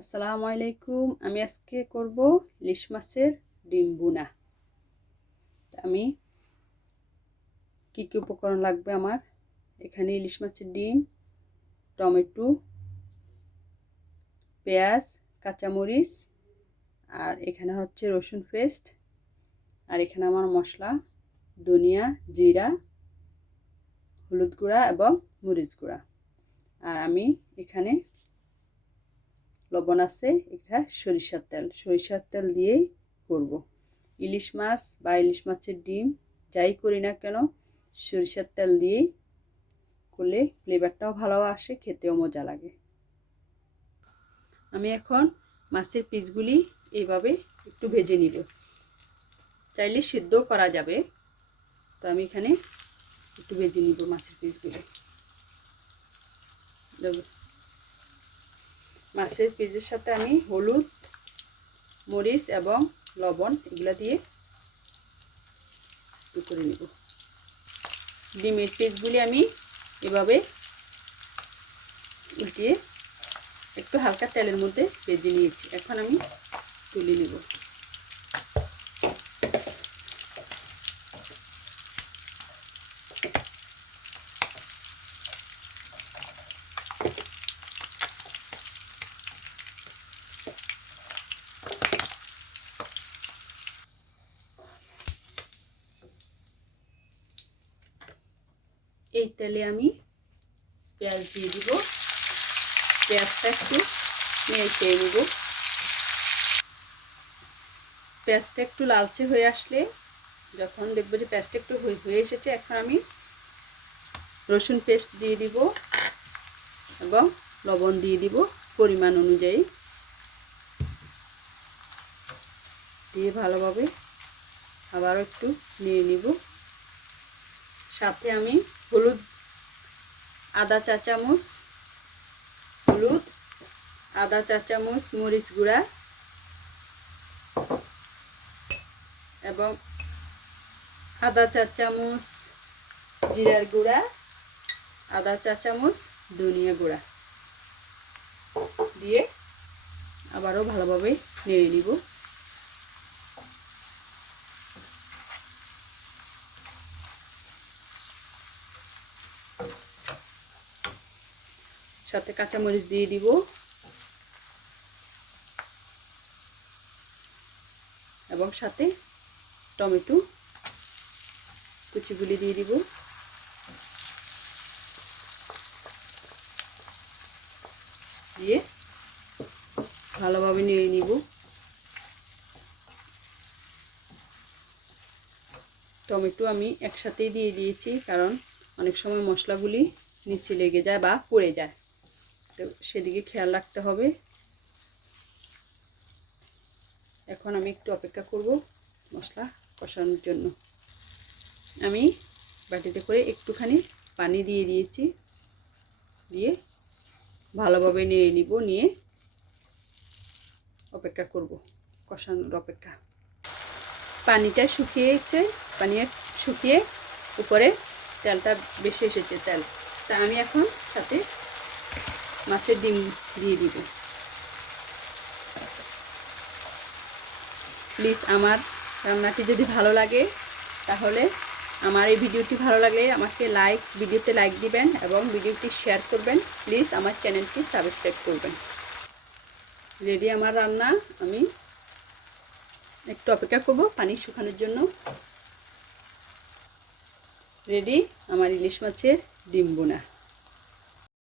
আসসালামু আলাইকুম। আমি আজকে করব ইলিশ মাছের ডিম ভুনা। আমি কি কি উপকরণ লাগবে আমার এখানে ইলিশ মাছের ডিম, টমেটো, পেঁয়াজ, কাঁচামরিচ, আর এখানে হচ্ছে রসুন পেস্ট, আর এখানে আমার মশলা ধনিয়া, জিরা, হলুদ গুঁড়া এবং মরিচ গুঁড়া। আর আমি এখানে লবণ আছে, এটা সরিষার তেল দিয়েই করব। ইলিশ মাছ বা ইলিশ মাছের ডিম যাই করি না কেন সরিষার তেল দিয়েই করলে ফ্লেভারটাও ভালো আসে, খেতেও মজা লাগে। আমি এখন মাছের পিসগুলি এইভাবে একটু ভেজে নিব। চাইলে সিদ্ধ করা যাবে, তো আমি এখানে একটু ভেজে নিব মাছের পিসগুলি। মাছের পিসের সাথে আমি হলুদ, মরিচ এবং লবণ এগুলো দিয়ে একটু করে নিব। ডিমের পিসগুলি আমি এভাবে উল্টিয়ে একটু হালকা তেলের মধ্যে ভেজে নিয়েছি। এখন আমি তুলে নিব। এই তেলে আমি পেঁয়াজ দিয়ে দিব। পেঁয়াজটা একটু নেড়ে নিব। পেঁয়াজটা একটু লালচে হয়ে আসলে, যখন দেখবো যে পেঁয়াজটা একটু হয়ে এসেছে, এখন আমি রসুন পেস্ট দিয়ে দিব এবং লবণ দিয়ে দিব পরিমাণ অনুযায়ী। দিয়ে ভালোভাবে আবারও একটু নিয়ে নিব। সাথে আমি হলুদ আধা চা চামচ হলুদ, আধা চা চামচ মরিচ গুঁড়া এবং আধা চা চামচ জিরার গুঁড়া, আধা চা চামচ ধনিয়া গুঁড়া দিয়ে আবারও ভালোভাবে নেড়ে নিব। সাথে কাঁচামরিচ দিয়ে দিব এবং সাথে টমেটো কুচিগুলি দিয়ে দিব। দিয়ে ভালোভাবে নেড়ে নিব। টমেটো আমি একসাথেই দিয়ে দিয়েছি, কারণ অনেক সময় মশলাগুলি নিচে লেগে যায় বা পড়ে যায়, তো সেদিকে খেয়াল রাখতে হবে। এখন আমি একটু অপেক্ষা করব মশলা কষানোর জন্য। আমি বাটিতে করে একটুখানি পানি দিয়ে দিয়েছি। দিয়ে ভালোভাবে নেড়ে নিব। নিয়ে অপেক্ষা করব, কষানোর অপেক্ষা। পানিটা শুকিয়েছে, শুকিয়ে উপরে তেলটা বেশি এসেছে তেল। তা আমি এখন সাথে মাছের ডিম দিয়ে দিব। প্লিজ আমার রান্নাটি যদি ভালো লাগে, তাহলে আমার এই ভিডিওটি ভালো লাগলে আমাকে ভিডিওতে লাইক দিবেন এবং ভিডিওটি শেয়ার করবেন। প্লিজ আমার চ্যানেলটি সাবস্ক্রাইব করবেন। রেডি আমার রান্না। আমি একটু অপেক্ষা করব পানি শুকানোর জন্য। রেডি আমার ইলিশ মাছের ডিম ভুনা।